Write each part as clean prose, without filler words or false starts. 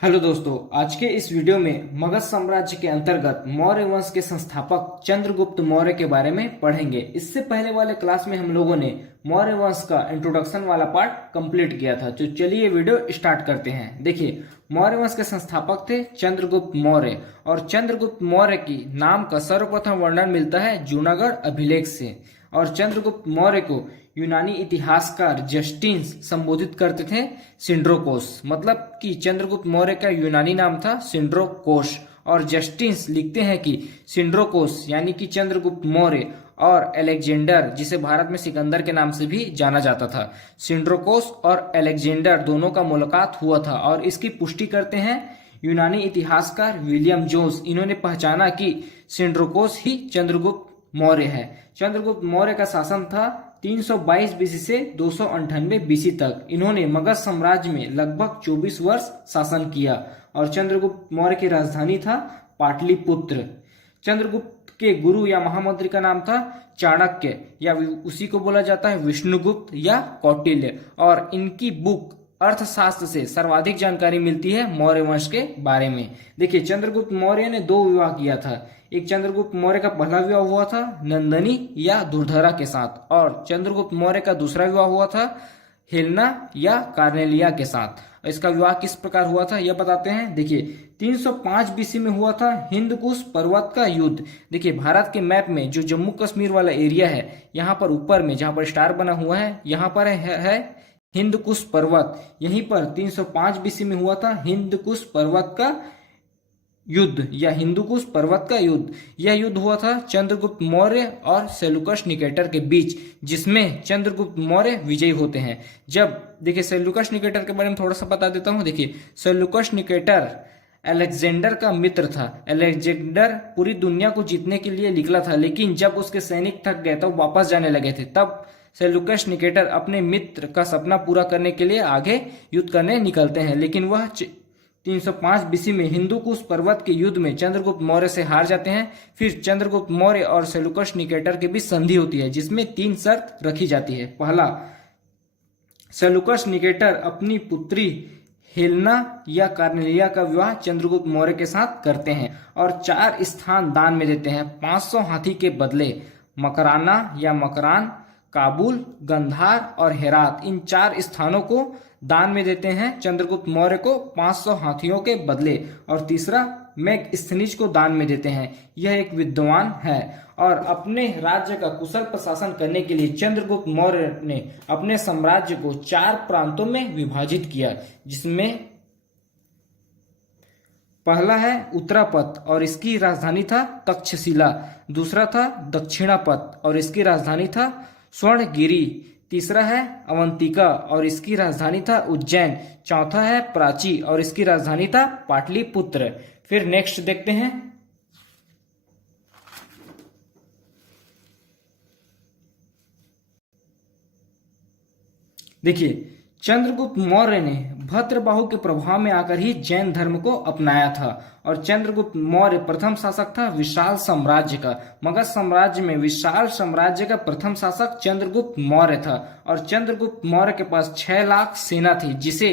Hello दोस्तों, आज के इस वीडियो में मगध साम्राज्य के अंतर्गत मौर्य वंश के संस्थापक चंद्रगुप्त मौर्य के बारे में पढ़ेंगे। इससे पहले वाले क्लास में हम लोगों ने मौर्य वंश का इंट्रोडक्शन वाला पार्ट कंप्लीट किया था। तो चलिए वीडियो स्टार्ट करते हैं। देखिए, मौर्य वंश के संस्थापक थे चंद्रगुप्त मौर्य, और चंद्रगुप्त मौर्य की नाम का सर्वप्रथम वर्णन मिलता है जूनागढ़ अभिलेख से। और चंद्रगुप्त मौर्य को यूनानी इतिहासकार जस्टिन्स संबोधित करते थे सिंड्रोकोस, मतलब कि चंद्रगुप्त मौर्य का यूनानी नाम था सिंड्रोकोस, और जस्टिन्स लिखते हैं कि सिंड्रोकोस यानी कि चंद्रगुप्त मौर्य और अलेक्जेंडर, जिसे भारत में सिकंदर के नाम से भी जाना जाता था, सिंड्रोकोस और अलेक्जेंडर दोनों का मुलाकात हुआ था। और इसकी पुष्टि करते हैं यूनानी इतिहासकार विलियम जोन्स। इन्होंने पहचाना कि सिंड्रोकोस ही चंद्रगुप्त मौर्य है। चंद्रगुप्त मौर्य का शासन था 322 बीसी से 298 बीसी तक। इन्होंने मगध साम्राज्य में लगभग 24 वर्ष शासन किया, और चंद्रगुप्त मौर्य की राजधानी था पाटलिपुत्र। चंद्रगुप्त के गुरु या महामंत्री का नाम था चाणक्य, या उसी को बोला जाता है विष्णुगुप्त या कौटिल्य। और इनकी बुक अर्थशास्त्र से सर्वाधिक जानकारी मिलती है मौर्य वंश के बारे में। देखिए, चंद्रगुप्त मौर्य ने 2 विवाह किया था। एक चंद्रगुप्त मौर्य का पहला विवाह हुआ था नंदनी या दुर्धरा के साथ, और चंद्रगुप्त मौर्य का दूसरा विवाह हुआ था हेलेना या कार्नेलिया के साथ। इसका विवाह किस प्रकार हुआ था यह बताते हैं। देखिए, 305 बीसी में हुआ था हिंदकुश पर्वत का युद्ध। देखिए, भारत के मैप में जो जम्मू कश्मीर वाला एरिया है, यहाँ पर ऊपर में जहाँ पर स्टार बना हुआ है, यहाँ पर है हिंदकुश पर्वत। यहीं पर 305 बीसी में हुआ था हिंदकुश पर्वत का युद्ध या हिंदुकुश पर्वत का युद्ध। यह युद्ध हुआ था चंद्रगुप्त मौर्य और सेल्यूकस निकेटर के बीच, जिसमें चंद्रगुप्त मौर्य विजयी होते हैं। जब देखिए, सेल्यूकस निकेटर के बारे में थोड़ा सा बता देता हूं। देखिए, सेल्यूकस निकेटर अलेक्जेंडर का मित्र था। अलेक्जेंडर पूरी दुनिया को जीतने के लिए निकला था, लेकिन जब उसके सैनिक थक गए तो वापस जाने लगे थे। तब सेल्यूकस निकेटर अपने मित्र का सपना पूरा करने के लिए आगे युद्ध करने निकलते हैं, लेकिन वह 305 बीसी में हिंदुकुश पर्वत के युद्ध में चंद्रगुप्त मौर्य से हार जाते हैं। फिर चंद्रगुप्त मौर्य और सेल्यूकस निकेटर के बीच संधि होती है, जिसमें 3 शर्त रखी जाती है। पहला, सेल्यूकस निकेटर अपनी पुत्री हेलेना या कार्नेलिया का विवाह चंद्रगुप्त मौर्य के साथ करते हैं, और 4 स्थान दान में देते हैं 500 हाथी के बदले। मकराना या मकरान, काबुल, गंधार और हेरात, इन 4 स्थानों को दान में देते हैं चंद्रगुप्त मौर्य को 500 हाथियों के बदले। और तीसरा, मेगस्थनीज को दान में देते हैं। यह एक विद्वान है, और अपने राज्य का कुशल प्रशासन करने के लिए चंद्रगुप्त मौर्य ने अपने साम्राज्य को 4 प्रांतों में विभाजित किया, जिसमें पहला है उत्तरापथ और इसकी राजधानी था तक्षशिला। दूसरा था दक्षिणापथ और इसकी राजधानी था स्वर्णगिरी। तीसरा है अवंतिका और इसकी राजधानी था उज्जैन। चौथा है प्राची और इसकी राजधानी था पाटलिपुत्र। फिर नेक्स्ट देखते हैं। देखिए, चंद्रगुप्त मौर्य ने भद्रबाहु के प्रभाव में आकर ही जैन धर्म को अपनाया था, और चंद्रगुप्त मौर्य प्रथम शासक था विशाल साम्राज्य का। मगध साम्राज्य में विशाल साम्राज्य का प्रथम शासक चंद्रगुप्त मौर्य था, और चंद्रगुप्त मौर्य के पास 6 लाख सेना थी, जिसे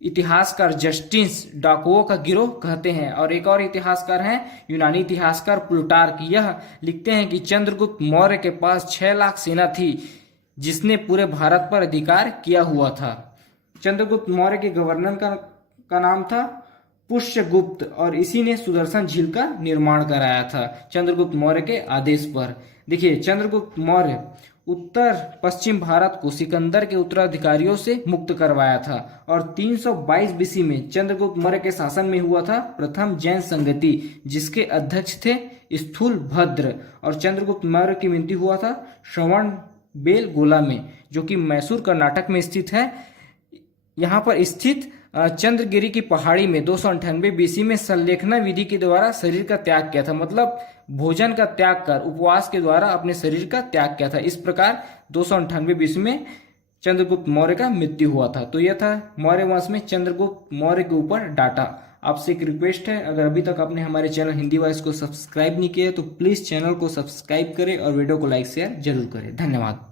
इतिहासकार जस्टिन्स डाकुओं का गिरोह कहते हैं। और एक और इतिहासकार हैं यूनानी इतिहासकार प्लूटार्क, यह लिखते हैं कि चंद्रगुप्त मौर्य के पास 6 लाख सेना थी, जिसने पूरे भारत पर अधिकार किया हुआ था। चंद्रगुप्त मौर्य के गवर्नर का नाम था पुष्यगुप्त, और इसी ने सुदर्शन झील का निर्माण कराया था चंद्रगुप्त मौर्य के आदेश पर। देखिए, चंद्रगुप्त मौर्य उत्तर पश्चिम भारत को सिकंदर के उत्तराधिकारियों से मुक्त करवाया था, और 322 बीसी में चंद्रगुप्त मौर्य के शासन में हुआ था प्रथम जैन संगति, जिसके अध्यक्ष थे स्थूलभद्र। और चंद्रगुप्त मौर्य की मृत्यु हुआ था श्रवण बेलगोला में, जो कि मैसूर कर्नाटक में स्थित है। यहाँ पर स्थित चंद्रगिरी की पहाड़ी में 298 बीसी में संलेखना विधि के द्वारा शरीर का त्याग किया था, मतलब भोजन का त्याग कर उपवास के द्वारा अपने शरीर का त्याग किया था। इस प्रकार 298 बीसी में चंद्रगुप्त मौर्य का मृत्यु हुआ था। तो यह था मौर्य वंश में चंद्रगुप्त मौर्य के ऊपर डाटा। आपसे एक रिक्वेस्ट है, अगर अभी तक आपने हमारे चैनल हिंदी वॉइस को सब्सक्राइब नहीं किया तो प्लीज चैनल को सब्सक्राइब करें और वीडियो को लाइक शेयर जरूर करें। धन्यवाद।